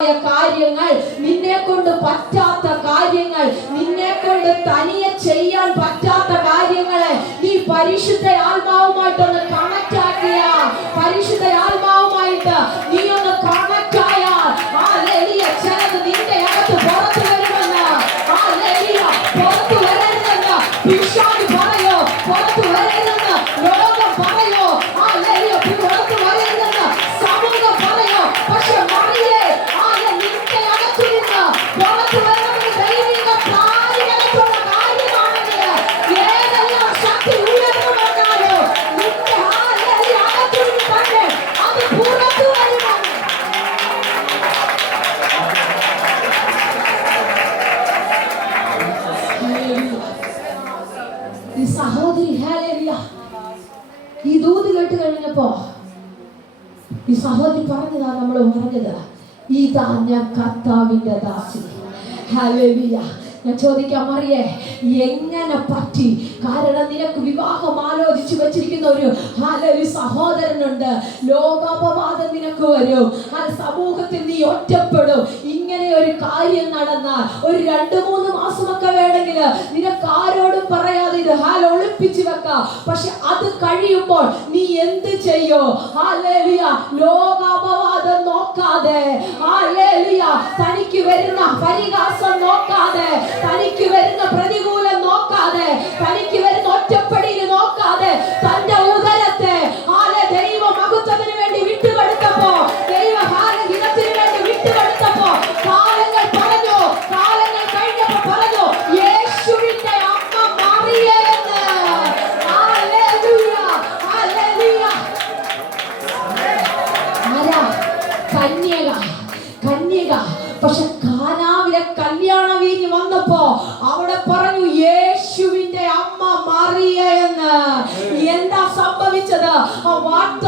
കാര്യങ്ങൾ, നിന്നെ കൊണ്ട് പറ്റാത്ത കാര്യങ്ങൾ, നിന്നെ കൊണ്ട് തനിയെ ചെയ്യാൻ പറ്റാത്ത കാര്യങ്ങളെ നീ പരിശുദ്ധ ആത്മാവുമായിട്ടൊന്ന് കണക്ട് ആക്കിയ, പരിശുദ്ധ ആത്മാവുമായിട്ട് നീ ഒന്ന് കണക്ട് ആയാൽ ചിലത് നിന്റെ അകത്ത് പുറത്തു വരുമെന്ന്, പുറത്തു വരരുതെന്ന് പിശാച് പറയോ, പുറത്തു വരരുതെന്ന് ലോകം പറയോ, പുറത്തു വരരുതെന്ന് സമൂഹം പറയോ. പക്ഷെ മറിയേ, നിന്റെ അകത്തു നിന്ന് പുറത്തു വരണമെന്ന് ദൈവിക കാര്യങ്ങളുള്ള കാര്യമാണെങ്കിൽ ഏതെല്ലാം ശക്തി ഉയർന്നു വന്നാലോ നിന്റെ അകത്തു നിന്ന് തന്നെ അത് പുറത്തു വരുമെന്ന്. ഈ സഹോദരി ഈ ദൂത് കേട്ട് കഴിഞ്ഞപ്പോ ഈ സഹോദരി പറഞ്ഞതാ, നമ്മൾ പറഞ്ഞത്, ഇതാ ഞാൻ കർത്താവിന്റെ ദാസി. ഹല്ലേലൂയ. ഞാൻ ചോദിക്കാം, മറിയേ എങ്ങനെ പറ്റി? കാരണം നിനക്ക് വിവാഹം ആലോചിച്ചു വെച്ചിരിക്കുന്ന ഒരു സഹോദരനുണ്ട്. ലോകാപവാദം നിനക്ക് വരും, സമൂഹത്തിൽ നീ ഒറ്റപ്പെടും. ഇങ്ങനെ ഒരു കാര്യം നടന്നാൽ ഒരു 2-3 മാസമൊക്കെ വേണമെങ്കിൽ നിനക്ക് ആരോടും പറയാതെ ഇത് ഒളിപ്പിച്ചു വെക്കാം. പക്ഷെ അത് കഴിയുമ്പോൾ നീ എന്ത് ചെയ്യോ? ലോകാപവാദം നോക്കാതെ, തനിക്ക് വരുന്ന പരിഹാസം നോക്കാതെ, തനിക്ക് വരുന്ന പ്രതികൂലം നോക്കാതെ, തനിക്ക് വരുന്ന ഒറ്റപ്പെടിയിൽ നോക്കാതെ തന്റെ ഉദരത്തെ ദൈവ മഹത്വത്തിന് വേണ്ടി വിട്ടുകൊടുത്തപ്പോ, ദൈവഹിതത്തിന് വേണ്ടി വിട്ടുകൊടുത്തപ്പോ കാലങ്ങൾ പറഞ്ഞു, കാലങ്ങൾ കഴിഞ്ഞപ്പോ പറഞ്ഞു, യേശുവിന്റെ അമ്മ മറിയയെന്ന്. Hallelujah, hallelujah. ആരാ? കന്യക. പക്ഷെ കാനാവിലെ കല്യാണ വീഞ്ഞ് വന്നപ്പോ അവിടെ പറഞ്ഞു യേശുവിന്റെ അമ്മ മറിയ എന്ന്. എന്താ സംഭവിച്ചത്? ആ വാർത്ത